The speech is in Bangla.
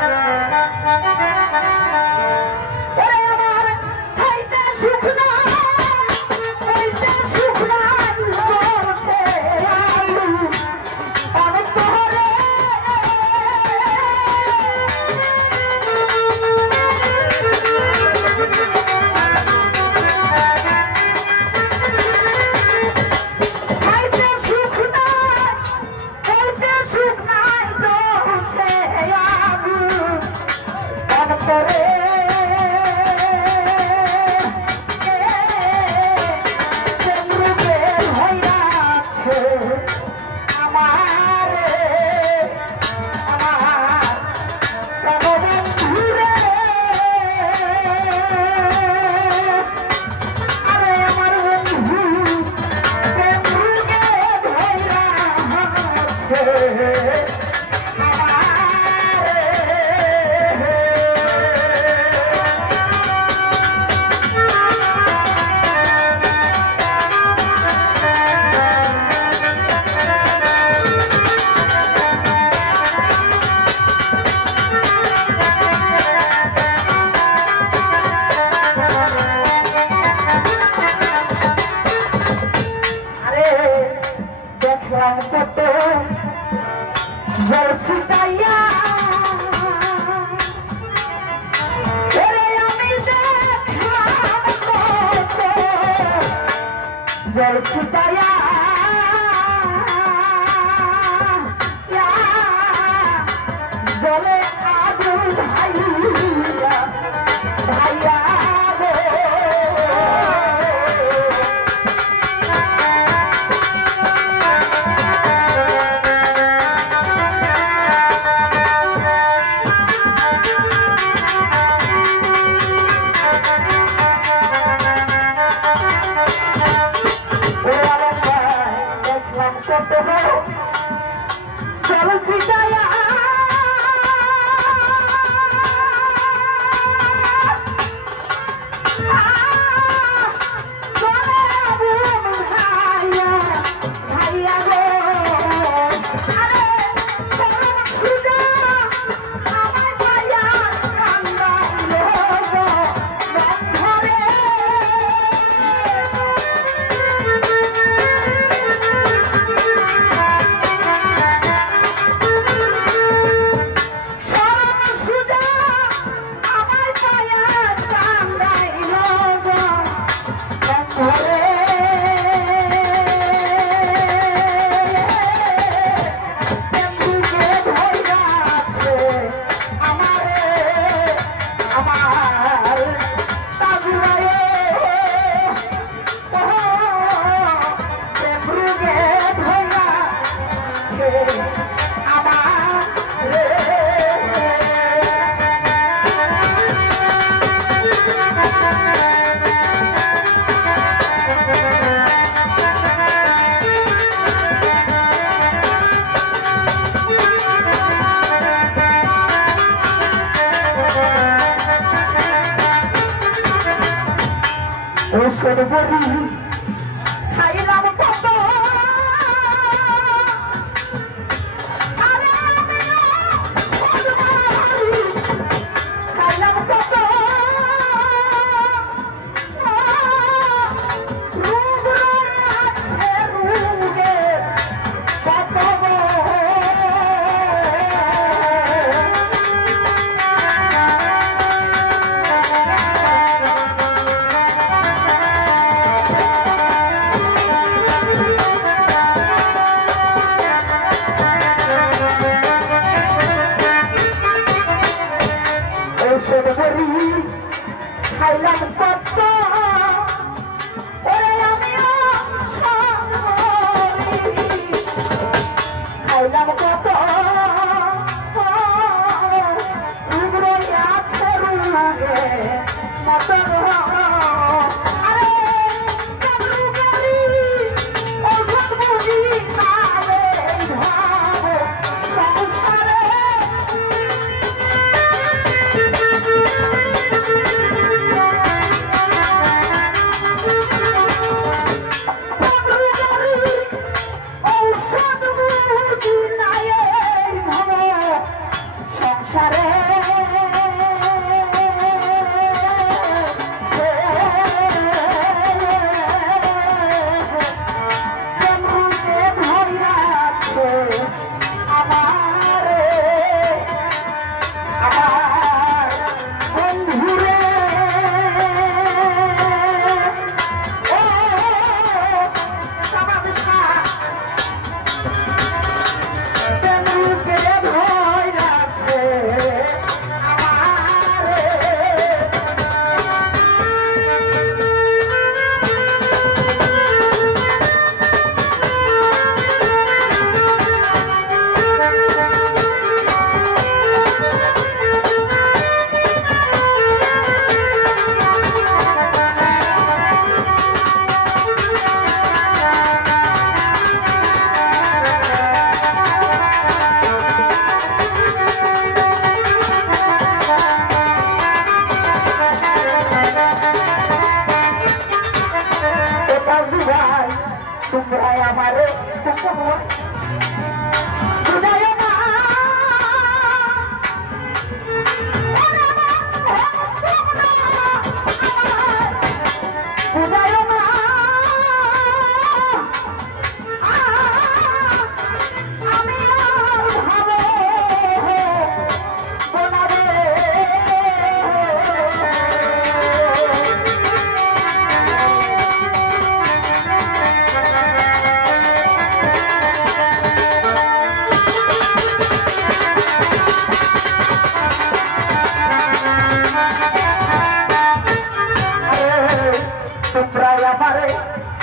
ওরে Eu sou novo করি খাইলাম কত? ওরে আমি খাইলাম কত? উগ্র আছে রুগে মতো তোমরা আমারে parei.